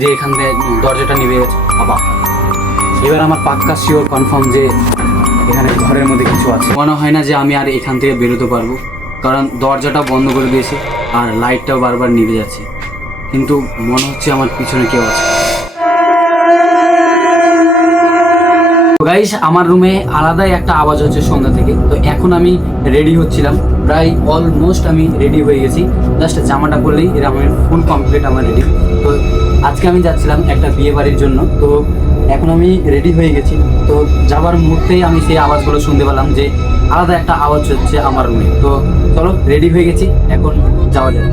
যে এখান থেকে দরজাটা নিভে গেছে। বাবা, এবার আমার পাক্কা শিওর কনফার্ম যে এখানে ঘরের মধ্যে কিছু আছে। মনে হয় না যে আমি আর এখান থেকে বেরোতে পারবো, কারণ দরজাটা বন্ধ করে দিয়েছে আর লাইটটাও বারবার নিভে যাচ্ছে, কিন্তু মনে হচ্ছে আমার পিছনে কেউ আছে। গাইস, আমার রুমে আলাদাই একটা আওয়াজ হচ্ছে সন্ধ্যা থেকে। তো এখন আমি রেডি হচ্ছিলাম, প্রায় অলমোস্ট আমি রেডি হয়ে গেছি। জাস্ট জামাটা পরলেই এরা আমার ফুল কমপ্লিট আমার রেডি। তো আজকে আমি যাচ্ছিলাম একটা বিয়ে বাড়ির জন্য। তো এখন আমি রেডি হয়ে গেছি। তো যাওয়ার মুহূর্তেই আমি সেই আওয়াজগুলো শুনতে পেলাম যে আলাদা একটা আওয়াজ হচ্ছে আমার রুমে। তো চলো, রেডি হয়ে গেছি, এখন যাওয়া যায়।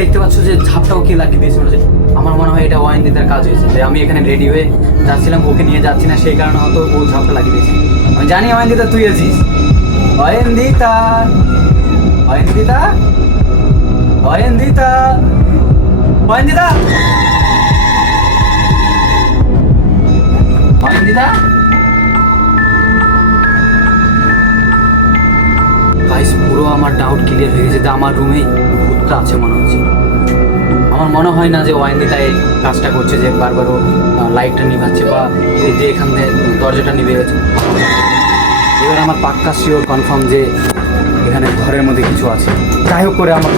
দেখতে পাচ্ছ যে ঝাপটাও কে লাগিয়ে দিয়েছে, আমার মনে হয় এটা ওয়াইনদিতার কাজ হয়েছে। যে আমি এখানে রেডি হয়ে যাচ্ছিলাম, ওকে নিয়ে যাচ্ছি না, সেই কারণে হয়তো ও ঝাপটা লাগিয়ে দিয়েছে। আমি জানি ওয়াইনদিতা তুই আছিস। ওয়াইনদিতা, ওয়াইনদিতা, ওয়াইনদিতা, ওয়াইনদিতা, ওয়াইনদিতা। গাইস, পুরো আমার ডাউট ক্লিয়ার হয়ে গেছে যে আমার রুমেই ভূতটা আছে মনে হচ্ছে। আমার মনে হয় না যে ওয়াইনদিতা এই কাজটা করছে, যে বারবার ও লাইটটা নিভাচ্ছে বা এই যে এখান থেকে দরজাটা নিভে গেছে। এবার আমার পাক্কা শিওর কনফার্ম যে এখানে ঘরের মধ্যে কিছু আছে। যাই হোক করে আমার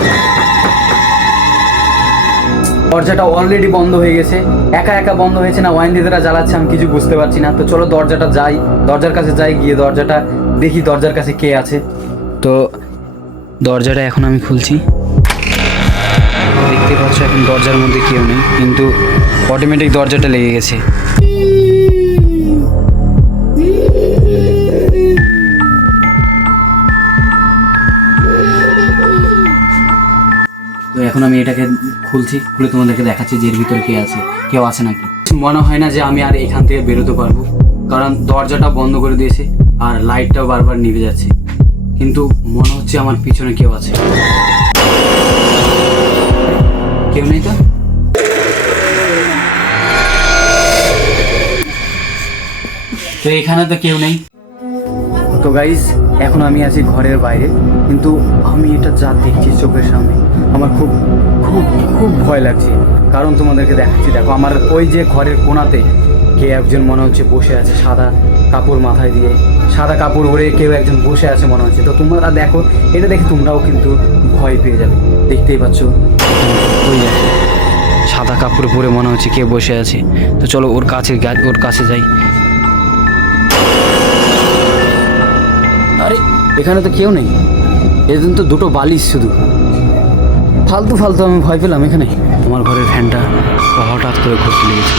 দরজাটা অলরেডি বন্ধ হয়ে গেছে। একা একা বন্ধ হয়েছে না ওয়াইনদিতারা জ্বালাচ্ছে, আমি কিছু বুঝতে পারছি না। তো চলো দরজাটা যাই, দরজার কাছে যাই, গিয়ে দরজাটা দেখি দরজার কাছে কে আছে। তো দরজাটা এখন আমি খুলছি। দেখতে পাচ্ছ এখন দরজার মধ্যে কেউ নেই, কিন্তু অটোমেটিক দরজাটা লেগে গেছে। তো এখন আমি এটাকে খুলছি, খুলে তোমাদেরকে দেখাচ্ছি যে এর ভিতরে কে আছে, কেউ আছে নাকি। মনে হয় না যে আমি আর এখান থেকে বেরোতে পারবো, কারণ দরজাটা বন্ধ করে দিয়েছে আর লাইটটাও বারবার নিভে যাচ্ছে, কিন্তু মনে হচ্ছে আমার পিছনে কেউ আছে। কেউ নেই তো? তো এখানে তো কেউ নেই। তো গাইস, এখন আমি আছি ঘরের বাইরে, কিন্তু আমি এটা যা দেখছি চোখের সামনে আমার খুব খুব খুব ভয় লাগছে। কারণ তোমাদেরকে দেখাচ্ছি, দেখো আমার ওই যে ঘরের কোণাতে কে একজন মনে হচ্ছে বসে আছে, সাদা কাপড় মাথায় দিয়ে, সাদা কাপড় পরে কেউ একজন বসে আছে মনে হচ্ছে। তো তোমরা দেখো, এটা দেখে তোমরাও কিন্তু ভয় পেয়ে যাবে। দেখতেই পাচ্ছ ওই সাদা কাপড় পরে মনে হচ্ছে কে বসে আছে। তো চলো ওর কাছে যাই। আরে এখানে তো কেউ নেই, এদিন তো দুটো বালিশ শুধু। ফালতু ফালতু আমি ভয় পেলাম এখানে। আমার ঘরের ফ্যানটা হঠাৎ করে ঘুরতে লেগেছে।